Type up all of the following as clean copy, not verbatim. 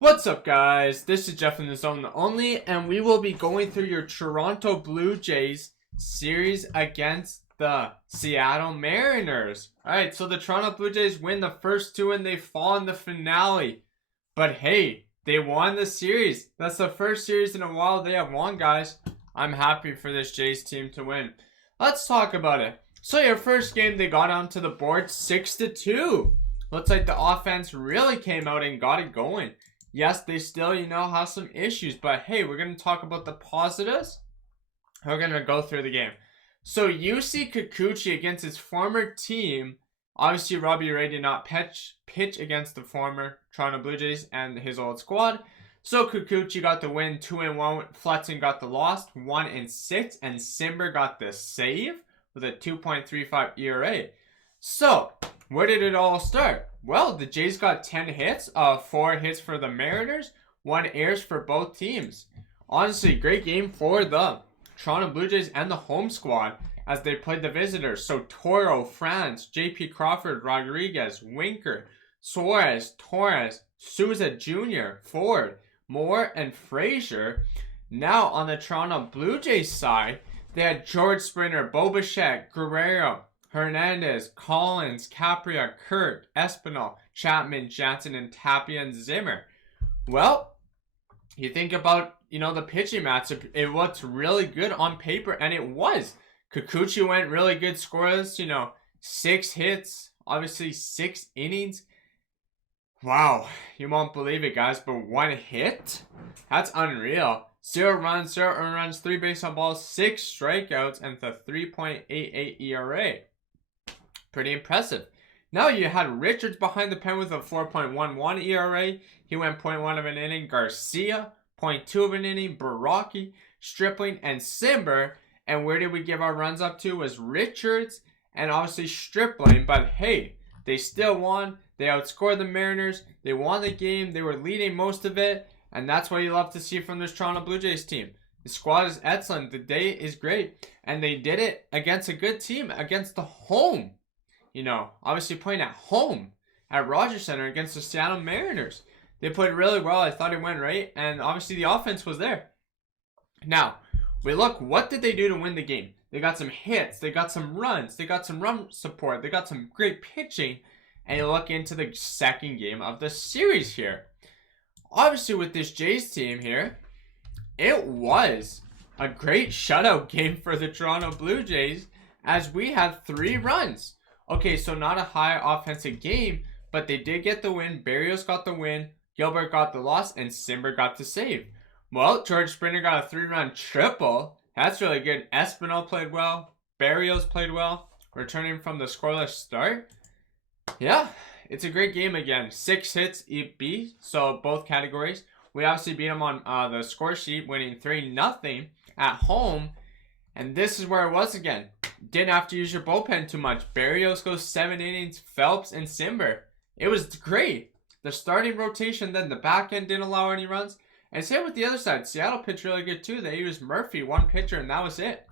What's up, guys? This is Jeff in the Zone Only, and we will be going through your Toronto Blue Jays series against the Seattle Mariners. Alright, so the Toronto Blue Jays win the first two and they fall in the finale. But hey, they won the series. That's the first series in a while they have won, guys. I'm happy for this Jays team to win. Let's talk about it. So your first game, they got onto the board 6-2. Looks like the offense really came out and got it going. Yes, they still, have some issues. But hey, we're going to talk about the positives. We're going to go through the game. So Yusei Kikuchi against his former team. Obviously, Robbie Ray did not pitch against the former Toronto Blue Jays and his old squad. So Kikuchi got the win 2-1. Flexen got the loss 1-6. And Simber got the save with a 2.35 ERA. So, where did it all start? Well, the Jays got 10 hits, 4 hits for the Mariners, 1 errors for both teams. Honestly, great game for the Toronto Blue Jays and the home squad as they played the visitors. So, Toro, France, J.P. Crawford, Rodriguez, Winker, Suarez, Torres, Souza Jr., Ford, Moore, and Frazier. Now, on the Toronto Blue Jays side, they had George Springer, Bo Bichette, Guerrero, Hernandez, Collins, Capria, Kirk, Espinal, Chapman, Jansen, and Tapia and Zimmer. Well, you think about, the pitching matchup, it looked really good on paper, and it was. Kikuchi went really good scoreless, 6 hits, obviously 6 innings. Wow, you won't believe it, guys, but 1 hit? That's unreal. 0 runs, 0 earned runs, 3 base on balls, 6 strikeouts, and the 3.88 ERA. Pretty impressive. Now you had Richards behind the pen with a 4.11 ERA. He went 0.1 of an inning. Garcia, 0.2 of an inning. Baraki, Stripling, and Simber. And where did we give our runs up to? Was Richards and obviously Stripling. But hey, they still won. They outscored the Mariners. They won the game. They were leading most of it. And that's what you love to see from this Toronto Blue Jays team. The squad is excellent. The day is great. And they did it against a good team, against the home. Obviously playing at home at Rogers Center against the Seattle Mariners. They played really well. I thought it went right. And obviously the offense was there. Now, we look, what did they do to win the game? They got some hits. They got some runs. They got some run support. They got some great pitching. And you look into the second game of the series here. Obviously with this Jays team here, it was a great shutout game for the Toronto Blue Jays as we had 3 runs. Okay, so not a high offensive game, but they did get the win. Barrios got the win, Gilbert got the loss, and Simber got the save. Well, George Springer got a 3-run triple. That's really good. Espinal played well. Barrios played well, returning from the scoreless start. Yeah, it's a great game again. 6 hits EB, so both categories. We obviously beat them on the score sheet, winning 3-0 at home. And this is where it was again. Didn't have to use your bullpen too much. Barrios goes 7 innings, Phelps and Simber. It was great. The starting rotation, then the back end didn't allow any runs. And same with the other side. Seattle pitched really good too. They used Murphy, 1 pitcher, and that was it.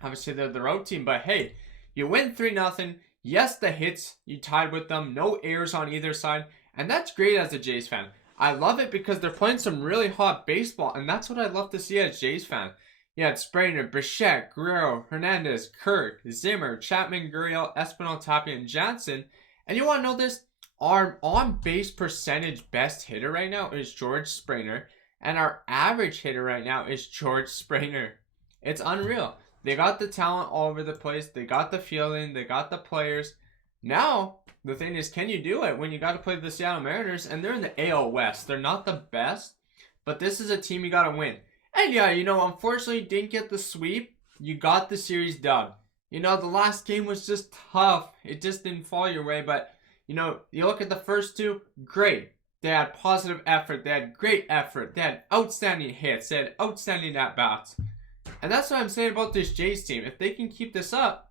Obviously, they're the road team, but hey, you win 3-0. Yes, the hits, you tied with them. No errors on either side. And that's great as a Jays fan. I love it because they're playing some really hot baseball, and that's what I love to see as a Jays fan. You had Springer, Bichette, Guerrero, Hernandez, Kirk, Zimmer, Chapman, Gurriel, Espinal, Tapia, and Jansen. And you want to know this? Our on-base percentage best hitter right now is George Springer. And our average hitter right now is George Springer. It's unreal. They got the talent all over the place. They got the fielding. They got the players. Now, the thing is, can you do it when you got to play the Seattle Mariners? And they're in the AL West. They're not the best. But this is a team you got to win. And yeah, unfortunately, didn't get the sweep. You got the series dub. The last game was just tough. It just didn't fall your way. But, you look at the first 2, great. They had positive effort. They had great effort. They had outstanding hits. They had outstanding at-bats. And that's what I'm saying about this Jays team. If they can keep this up,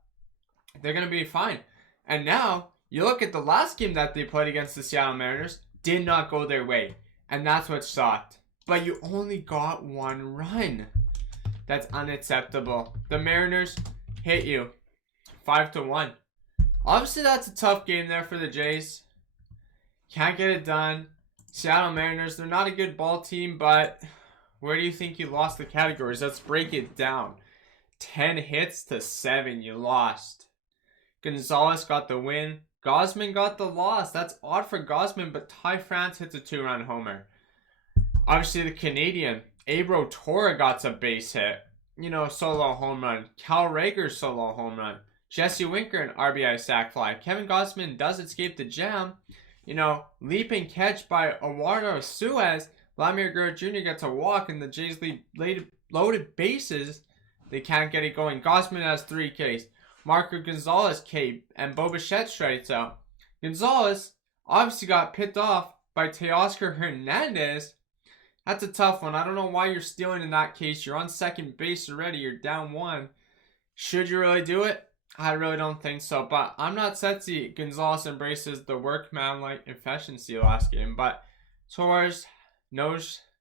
they're going to be fine. And now, you look at the last game that they played against the Seattle Mariners, did not go their way. And that's what sucked. But you only got 1 run. That's unacceptable. The Mariners hit you 5-1. Obviously, that's a tough game there for the Jays. Can't get it done. Seattle Mariners, they're not a good ball team, but where do you think you lost the categories? Let's break it down. 10 hits to 7 you lost. Gonzalez got the win. Gosman got the loss. That's odd for Gosman, but Ty France hits a 2-run homer. Obviously, the Canadian, Abro Torre got a base hit. You know, solo home run. Cal Rager solo home run. Jesse Winker an RBI sac fly. Kevin Gausman does escape the jam. You know, leap and catch by Eduardo Suez. Vladimir Guerrero Jr. gets a walk, and the Jays lead loaded bases. They can't get it going. Gausman has 3 Ks. Marco Gonzalez K, and Bo Bichette strikes out. Gonzalez obviously got picked off by Teoscar Hernandez. That's a tough one. I don't know why you're stealing in that case. You're on second base already. You're down 1. Should you really do it? I really don't think so. But I'm not sexy. Gonzalez embraces the workman-like efficiency last game. But Torres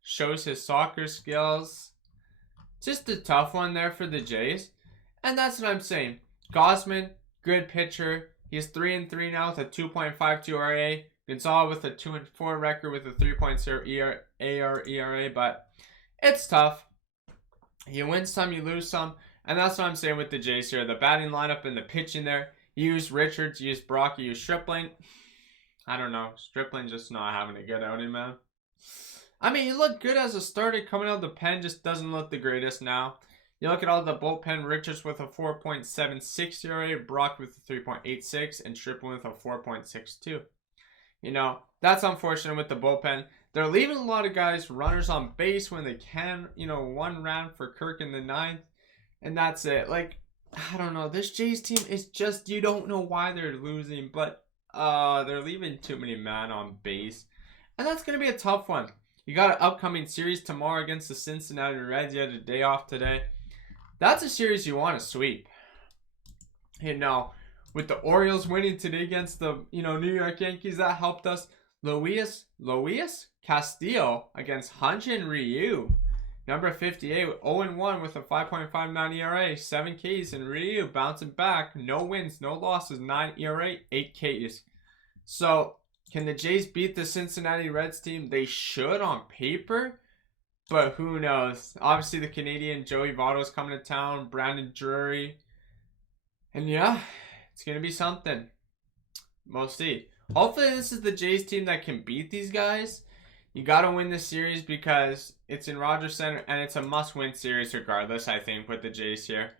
shows his soccer skills. Just a tough one there for the Jays. And that's what I'm saying. Gausman, good pitcher. He's 3-3 now with a 2.52 ERA. Gonzalez with a 2-4 record with a 3.0 ERA, but it's tough. You win some, you lose some, and that's what I'm saying with the Jays here. The batting lineup and the pitching there. You use Richards, you use Brock, you use Stripling. I don't know. Stripling just not having a good outing, man. I mean, he looked good as a starter coming out of the pen, just doesn't look the greatest now. You look at all the bullpen, Richards with a 4.76 ERA, Brock with a 3.86, and Stripling with a 4.62. You know, that's unfortunate with the bullpen. They're leaving a lot of guys runners on base when they can. You know, 1 round for Kirk in the 9th, and that's it. Like, I don't know. This Jays team is just, you don't know why they're losing, but they're leaving too many men on base. And that's going to be a tough one. You got an upcoming series tomorrow against the Cincinnati Reds. You had a day off today. That's a series you want to sweep. You know, with the Orioles winning today against the, New York Yankees, that helped us. Luis Castillo against Hyun Jin Ryu. Number 58, 0-1 with a 5.59 ERA, 7 Ks, and Ryu bouncing back. No wins, no losses, 9 ERA, 8 Ks. So, can the Jays beat the Cincinnati Reds team? They should on paper. But who knows? Obviously, the Canadian Joey Votto's coming to town. Brandon Drury. And yeah, it's going to be something. We'll see. Hopefully, this is the Jays team that can beat these guys. You got to win this series because it's in Rogers Center. And it's a must-win series regardless, I think, with the Jays here.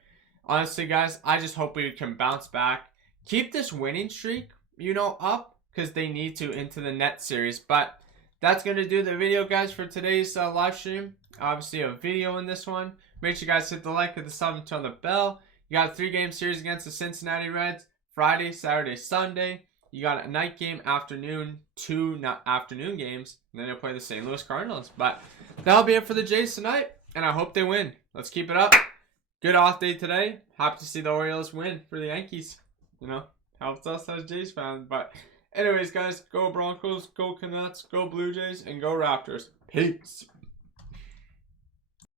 Honestly, guys, I just hope we can bounce back. Keep this winning streak, up. Because they need to into the net series. But that's going to do the video, guys, for today's live stream. Obviously, a video in this one. Make sure you guys hit the like, hit the sub, and turn the bell. You got a 3-game series against the Cincinnati Reds. Friday, Saturday, Sunday. You got a night game, afternoon, 2 afternoon games. And then you'll play the St. Louis Cardinals. But that'll be it for the Jays tonight. And I hope they win. Let's keep it up. Good off day today. Happy to see the Orioles win for the Yankees. Helps us as Jays fans. But anyways, guys, go Broncos, go Canucks, go Blue Jays, and go Raptors. Peace.